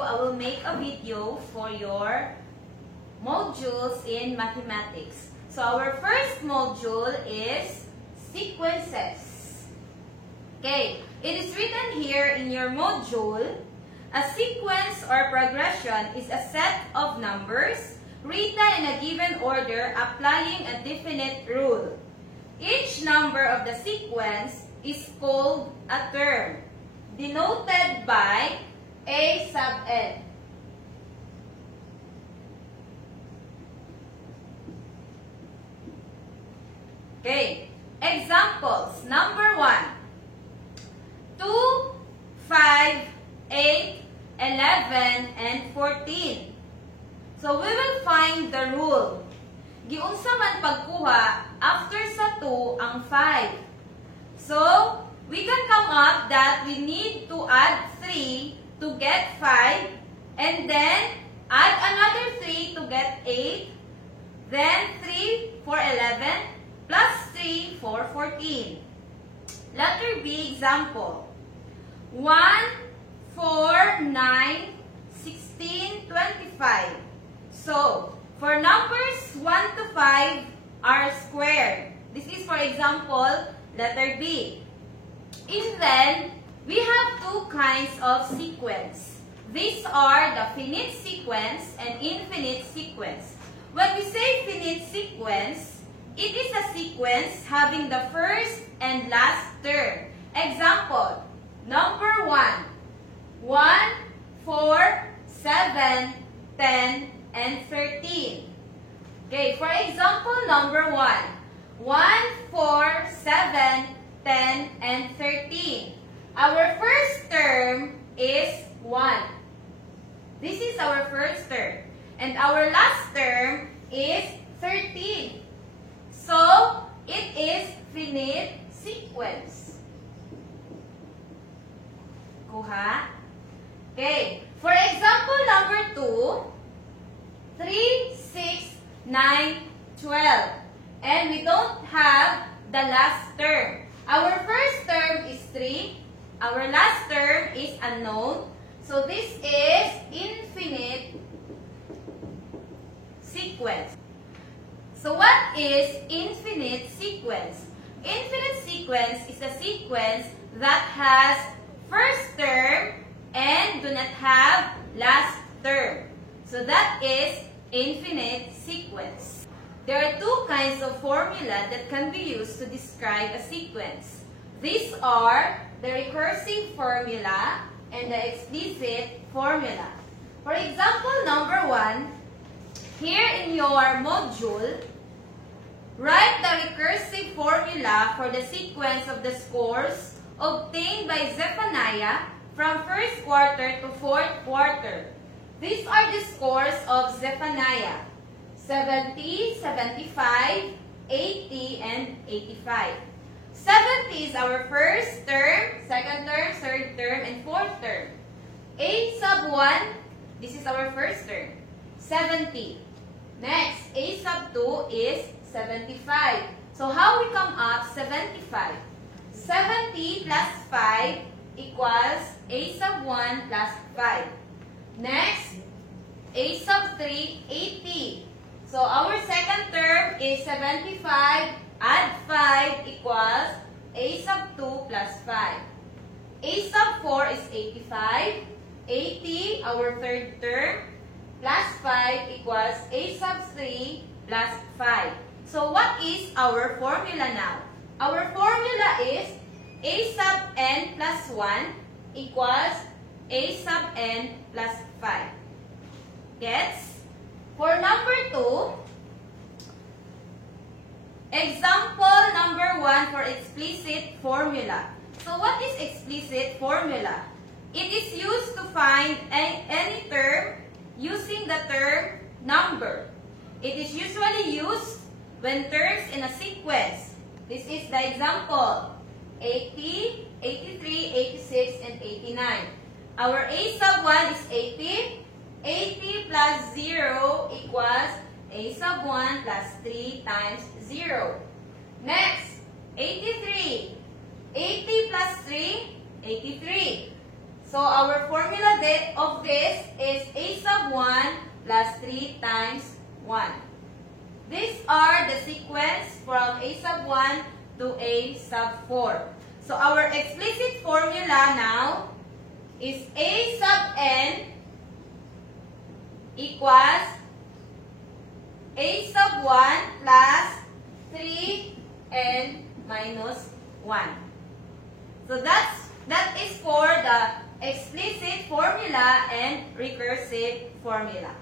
I will make a video for your modules in mathematics. So our first module is sequences. Okay, it is written here in your module, a sequence or progression is a set of numbers written in a given order applying a definite rule. Each number of the sequence is called a term, denoted by A sub n. Okay, examples. Number 1, 2, 5, 8, 11, and 14. So, we will find the rule. Giunsa man pagkuha after sa 2 ang 5. So, we can come up that we need to add 3 to get 5, and then add another 3 to get 8, then 3 for 11, plus 3 for 14. Letter B example. 1, 4, 9, 16, 25. So, for numbers 1 to 5 are squared. This is for example, letter B. And then, we have two kinds of sequence. These are the finite sequence and infinite sequence. When we say finite sequence, it is a sequence having the first and last term. Example, number 1, 1, 4, 7, 10, and 13. Okay, for example, number 1, 1, 4, 7, 10, and 13. Our first term is 1. This is our first term. And our last term is 13. So, it is finite sequence. Kuha? Okay. For example, number 2, 3, 6, 9, 12. And we don't have the last term. Our first term is 3. Our last term is unknown. So, this is infinite sequence. So, what is infinite sequence? Infinite sequence is a sequence that has first term and do not have last term. So, that is infinite sequence. There are two kinds of formula that can be used to describe a sequence. These are the recursive formula and the explicit formula. For example, number 1, here in your module, write the recursive formula for the sequence of the scores obtained by Zephaniah from first quarter to fourth quarter. These are the scores of Zephaniah: 70, 75, 80, and 85. 70 is our first term, second term, third term, and fourth term. 8 sub 1, this is our first term, 70. Next, A sub 2 is 75. So, how we come up 75? 70 plus 5 equals A sub 1 plus 5. Next, A sub 3, 80. So, our second term is 75, add 5 equals A sub 2 plus 5. A sub 4 is 85. 80, our third term, plus 5 equals A sub 3 plus 5. So, what is our formula now? Our formula is A sub n plus 1 equals A sub n plus 5. Gets? For number 2, example number 1 for explicit formula. So, what is explicit formula? It is used to find any term using the term number. It is usually used when terms in a sequence. This is the example: 80, 83, 86, and 89. Our A sub 1 is 80. 80 plus 0 equals A sub 1 plus 3 times 0. Next, 83. 80 plus 3, 83. So our formula of this is a sub 1 plus 3 times 1. These are the sequence from a sub 1 to a sub 4. So our explicit formula now is a sub n equals a sub 1 plus 3n minus 1. So that is for the explicit formula and recursive formula.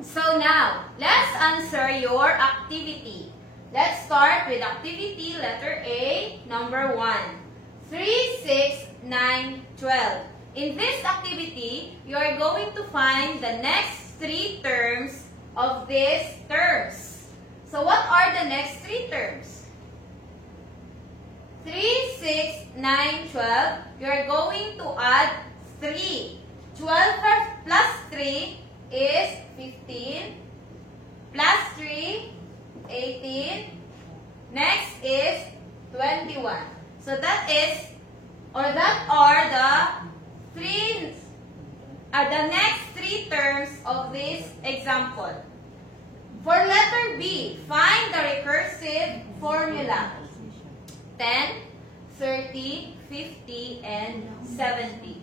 So now, let's answer your activity. Let's start with activity letter A, number 1. 3, 6, 9, 12. In this activity, you are going to find the next 3 terms of these terms. So what are the next 3 terms? 3, 6, 9, 12. You are going to add 3. 12 plus 3 is 15. Plus 3, 18. Next is 21. So that is, or that are the next 3 terms of this example. For letter B, find the recursive formula. 10, 30, 50, and 70.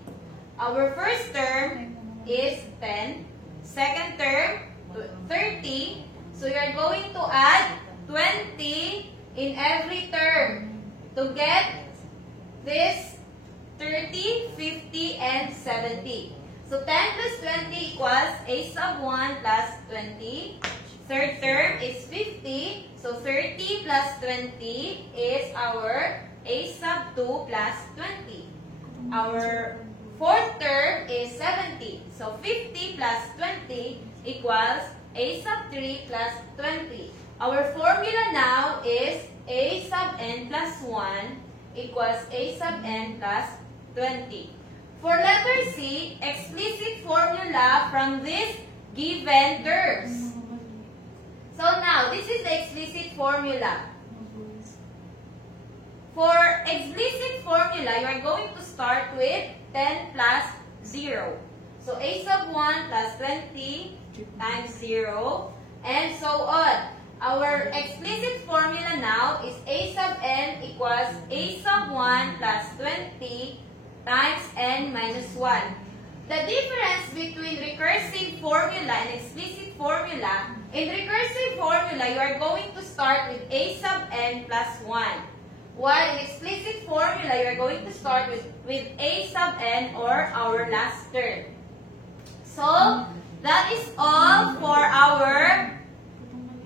Our first term is 10. Second term, 30. So you are going to add 20 in every term to get this 30, 50, and 70. So 10 plus 20 equals a sub 1 plus 20. Third term is 50. So 30 plus 20 is our a sub 2 plus 20. Our fourth term is 70. So 50 plus 20 equals a sub 3 plus 20. Our formula now is a sub n plus 1 equals a sub n plus 20. For letter C, explicit formula from these given terms. So now, this is the explicit formula. For explicit formula, you are going to start with 10 plus 0. So a sub 1 plus 20 times 0, and so on. Our explicit formula now is a sub n equals a sub 1 plus 20 times n minus 1. The difference between recursive formula and explicit formula, in recursive formula, you are going to start with a sub n plus 1. While in explicit formula, you are going to start with a sub n, or our last term. So, that is all for our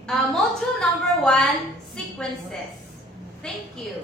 module number 1 sequences. Thank you.